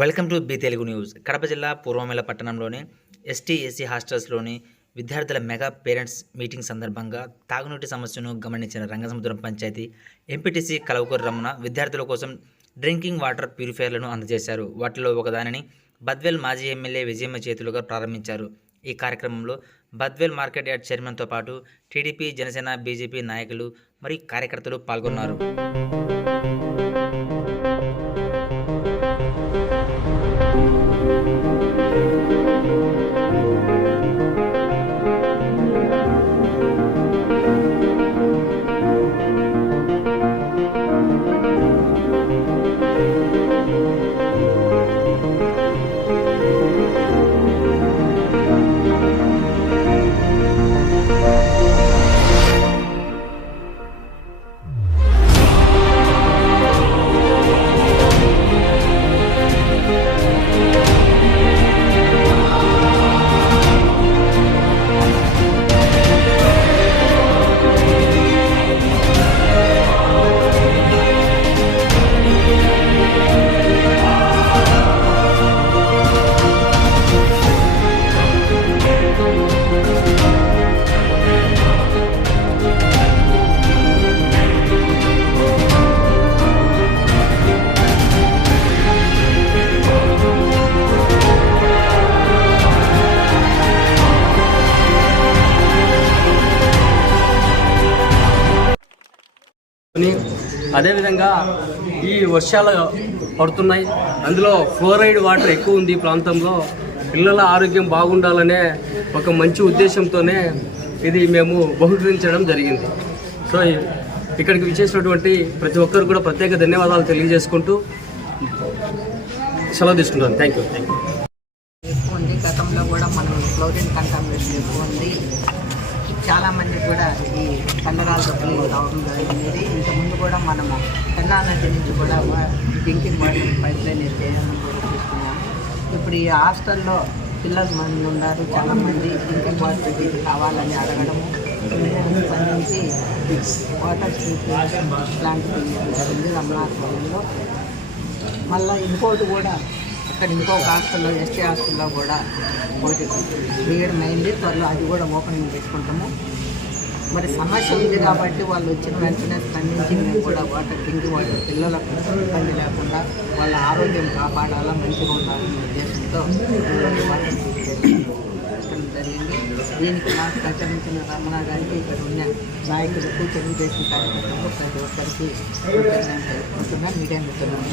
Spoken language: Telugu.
Welcome to B Telugu news. Kadapa జిల్లా పూర్వమెల పట్టణంలోని ఎస్టీ ఎస్సీ హాస్టల్స్లోని విద్యార్థుల మెగా పేరెంట్స్ మీటింగ్ సందర్భంగా తాగునీటి సమస్యను గమనించిన రంగసముద్రం పంచాయతీ ఎంపీటీసీ కలవకూరు రమణ విద్యార్థుల కోసం డ్రింకింగ్ వాటర్ ప్యూరిఫైయర్లను అందజేశారు. వాటిలో ఒకదానిని బద్వేల్ మాజీ ఎమ్మెల్యే విజయమ్మ చేతులుగా ప్రారంభించారు. ఈ కార్యక్రమంలో బద్వేల్ మార్కెట్ యార్డ్ చైర్మన్తో పాటు టీడీపీ జనసేన బీజేపీ నాయకులు మరియు కార్యకర్తలు పాల్గొన్నారు. అదేవిధంగా ఈ వర్షాలు పడుతున్నాయి. అందులో ఫ్లోరైడ్ వాటర్ ఎక్కువ ఉంది ఈ ప్రాంతంలో. పిల్లల ఆరోగ్యం బాగుండాలనే ఒక మంచి ఉద్దేశంతోనే ఇది మేము బహుకరించడం జరిగింది. సో ఇక్కడికి విచ్చేసినటువంటి ప్రతి ఒక్కరు కూడా ప్రత్యేక ధన్యవాదాలు తెలియజేసుకుంటూ సెలవు తీసుకుంటాను థ్యాంక్ యూ థ్యాంక్ యూ ఎక్కువ ఉంది గతంలో కూడా మనం కంటామినేషన్ ఎక్కువ ఉంది చాలా కూడా ఈ కండరాలు రావడం జరిగింది. ఇంతకుముందు కూడా మనము పెన్నా నది నుంచి కూడా డ్రింకింగ్ వాటర్ పైప్ లైన్ చేయాలని కూడా చూస్తున్నాము ఇప్పుడు ఈ హాస్టల్లో పిల్లలు మంది ఉన్నారు చాలామంది డ్రింకింగ్ వాటర్ కావాలని అడగడము సంబంధించి వాటర్ ప్లాంట్ తీయడం జరిగింది రమణాపురంలో. మళ్ళీ ఇంకోటి కూడా అక్కడ ఇంకొక హాస్టల్లో ఎస్టీ హాస్టల్లో కూడా ఒకటి వేయడం అయింది. త్వరలో అది కూడా ఓపెనింగ్ చేసుకుంటాము. మరి సమస్య ఉంది కాబట్టి వాళ్ళు వచ్చిన వెంటనే స్పందించి మేము కూడా వాటర్ డ్రింక్ వాటర్ పిల్లలకు ఇబ్బంది లేకుండా వాళ్ళ ఆరోగ్యం కాపాడాలా మంచిగా ఉండాలనే ఉద్దేశంతో వాటర్ జరిగింది. దీనికి నాకు సహకరించిన రమణ గారికి ఇక్కడ ఉన్న నాయకులకు తెలుగుదేశం కార్యకర్తలకు ప్రతి ఒక్కరికి కృతజ్ఞతలు తెలుపుకుంటున్నాను మీడియా మిత్రులను